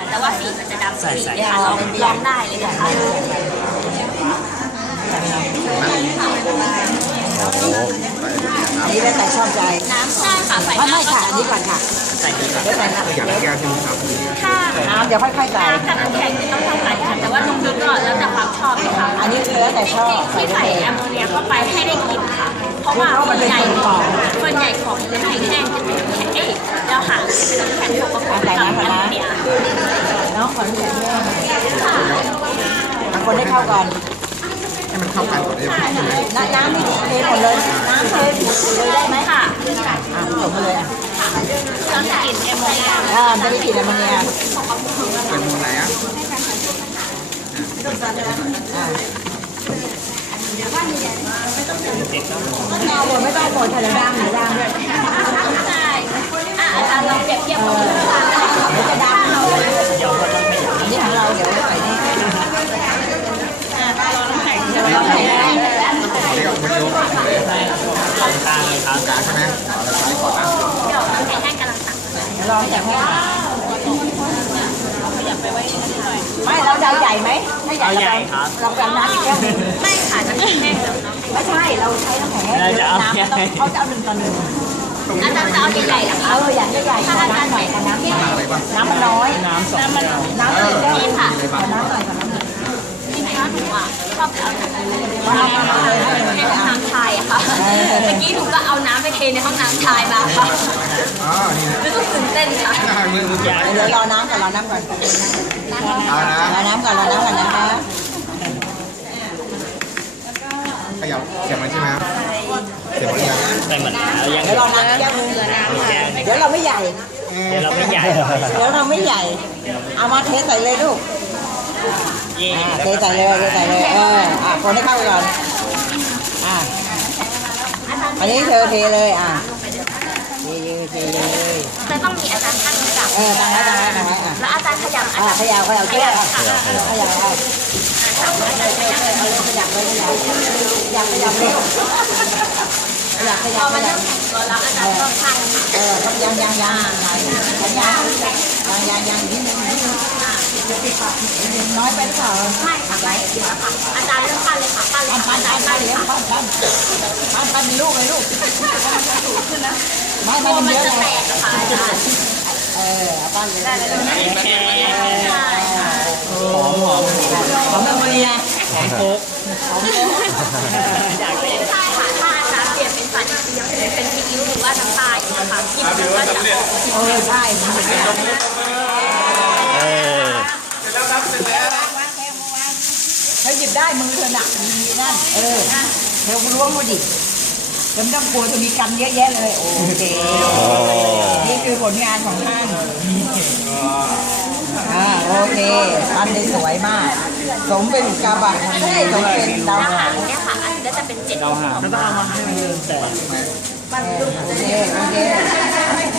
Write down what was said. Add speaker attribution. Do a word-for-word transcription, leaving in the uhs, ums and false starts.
Speaker 1: แต่ว่าสีมันจะดำสีค่ะลองลองได้เลยค่ะ
Speaker 2: อันนี้แล้วแต่ชอบใจ
Speaker 1: น้ำใช่ค่ะใส่
Speaker 2: ไม่
Speaker 1: น้ำ
Speaker 2: ไม่ค่ะอันนี้ก่อนค่ะ
Speaker 3: ใส่ดีครับ
Speaker 2: เดี๋ยวใส่น้ำ
Speaker 3: อยากได้แก้วใช่ไหมครับ
Speaker 1: ถ้า
Speaker 2: น้ำเดี๋ยวค่อยๆใส่
Speaker 1: น้ำกับน้ำแข็งจะต้องเท่ากันค่ะแต่ว่าตรงนี้ก็แล้วแต่ความชอบเลยค่ะ
Speaker 2: อันนี้คือแล้วแต่ชอบ
Speaker 1: ที่ใส่แอมโมเนียเข้าไปให้ได้กลิ่นค่ะ เพราะว่าส่วนใหญ่ของส่วนใหญ่ของน้ำแข็งแห้งจะเป็นน้ำแข็งเอกแล้วหางจะเป็นน้ำแข็งปกติกับแอมโมเนีย
Speaker 2: น้องขอน้ำแข็งแห้งบางคนได้เข้าก่อน
Speaker 3: ให้มันเข้ากันก่อนได้ไหม
Speaker 2: น้ำน้ำนี่เทหมดเลยน้ำเทเลยได้ไหม
Speaker 1: ค่ะ
Speaker 2: อ่ะผสมมาเลยอ่ะ
Speaker 1: ต้องกลิ่นแอมโมเนีย
Speaker 2: อ่าไม่ได้กินแอมโมเนีย
Speaker 3: เป็นมูลไหนอ่ะ
Speaker 2: อ่าเอาหมดไม่ต้องหมดเธอเลยดังหรือดังด้วย
Speaker 1: ใช่อ่ะอาจารย์ลองเปรียบเทียบกับลูกค้า
Speaker 2: มันจะดังเราอันนี้ของเราเดี๋ยวใส่นี่เราใส่ได้
Speaker 3: เรียกไม่รู้เลยกลางกลางกลางใช่ไหมเราใช้ก่อนนะ
Speaker 1: เดี๋ยวน้ำแข็งแห้งกำลังตัก
Speaker 2: ลองจากแห้งไม่เราจะใหญ่ไหมถ้าใหญ่เราเราจะน้ำอีกแก้วนึง
Speaker 1: ไม่ค่ะน้ำแข็งแห้งแล้วน้ำแข็ง
Speaker 2: ไม่ใช่เราใช้น้ำแข็งให้น้ำเขาจะเอาหนึ่งต่อหนึ่ง
Speaker 1: อาจารย์จะเอาใหญ่ๆนะคะ
Speaker 2: เอออยากได้ใหญ่ขอน้ำหน่อยขอน้ำหน่อยน้ำมันน้อยน้ำสองน้ำมันน้ำหนึ่งแก้ว
Speaker 1: นี่ค่ะ
Speaker 2: ขอน้ำหน่อยขอน้ำหน่อย
Speaker 1: นี่ค่ะหนูอ่ะชอบเอาน้ำในห้องน้ำชายอะค่ะเมื่อกี้หนูก็เอาน้ำไปเทในห้องน้ำชายมาค่ะ
Speaker 3: อ๋อนี่นะ
Speaker 1: รู้สึกตื่นเต้นค่ะ
Speaker 3: มือมือ
Speaker 2: เดี๋ยวรอน้ำก่อนรอน้ำก่อน
Speaker 3: เอานะ
Speaker 2: รอน้ำก่อนรอน้ำก่อนนะคะ
Speaker 3: ขยับเสียบมันใช่ไหมครับเสียบมันยัง
Speaker 4: ใส่เหมือนยัง
Speaker 2: เดี๋ยวรอน้ำแก้วนึงเดี๋ยวเราไม่ใหญ่
Speaker 4: เดี๋ยวเราไม่ใหญ่
Speaker 2: เดี๋ยวเราไม่ใหญ่ เอามาเทใส่เลยลูก
Speaker 4: ยี่
Speaker 2: อ่าเทใส่เลยเทใส่เลย เออ อ่ะคนให้เข้าไปก่อน อ่ะอันนี้เธอเทเลย อ่ะเทเลยเทเลย
Speaker 1: จะต้องมีอาจารย์ท่านหนึ่งจับ
Speaker 2: เออตั้งไว้ตั้งไว้ตั้งไว้อ่ะ
Speaker 1: แล้วอาจารย์ขยับอา
Speaker 2: อ่ะ
Speaker 1: จารย์
Speaker 2: ขยาวขยาว
Speaker 1: ข
Speaker 2: เชื่อ
Speaker 1: ยับ
Speaker 2: อ่ะ
Speaker 1: ค่ะ
Speaker 2: ขยาวเอา
Speaker 1: จับอาจารย์ขยับ
Speaker 2: เออขยับเลยขยับขยับขยับเร็วขยับข
Speaker 1: พ
Speaker 2: ยั
Speaker 1: อบ
Speaker 2: ข
Speaker 1: มัน
Speaker 2: ยั
Speaker 1: เริ่
Speaker 2: บ
Speaker 1: มแข็งตัวแล้วอาจารย์ก็พัน
Speaker 2: เออครับยังยังยังยังยังยังยังยังนิดนึงนิดนึงน้อยไปหรือเปล่า
Speaker 1: ไม่ค่ะไม่ค่ะอาจารย์เริ่มปั้นเลยค่ะปั้นเลย
Speaker 2: ปั้น
Speaker 1: ค่ะ
Speaker 2: ปั้น
Speaker 1: อา
Speaker 2: ปั้
Speaker 1: จาน รย์
Speaker 2: ปั้น
Speaker 1: ปั้นเลยค่ะ
Speaker 2: ปั้นปั้นปั้นปั้นเป็นลูกเลยลูกไม่
Speaker 1: โม
Speaker 2: ไม่
Speaker 1: มัน
Speaker 2: เยอะ
Speaker 1: จะ
Speaker 2: เล
Speaker 1: แต
Speaker 2: ย
Speaker 1: กนะคะอาจารย์
Speaker 2: เออปั้นเลยได้เลย
Speaker 1: ใช่ค่ะ
Speaker 4: หอมหอม
Speaker 2: ของแม่มาเรีย
Speaker 4: หอมโค้ก
Speaker 2: ของโค้
Speaker 4: อยากได้
Speaker 1: ใช่ค่ะถ้าอาจารย์เปลี่ยนเป็นสารอินทรีย์เป็นซีอิ๊วหรือว่าน้ำตาลนะคะกินมันก็จะออก
Speaker 2: เออใช่
Speaker 4: เออ
Speaker 2: เธอหยิบได้มือเธอหนักมีนั่นเออเธอล้วงมาดิเธอไม่ต้องกลัวเธอมีกรรมเยอะแยะเลยโอเคนี่คือผลงานของท่านอ่าโอเคปั้นได้สวยมาก สมเป็นกาบะใช่สมเป็นดาว
Speaker 1: อา
Speaker 2: หา
Speaker 1: หาง รเนี่ยค่ะอันนี้ก็จะเป็นเจ็ด
Speaker 4: เราหาก็ต้องเอามาให้มันเดินแต่
Speaker 2: โอเคโอเค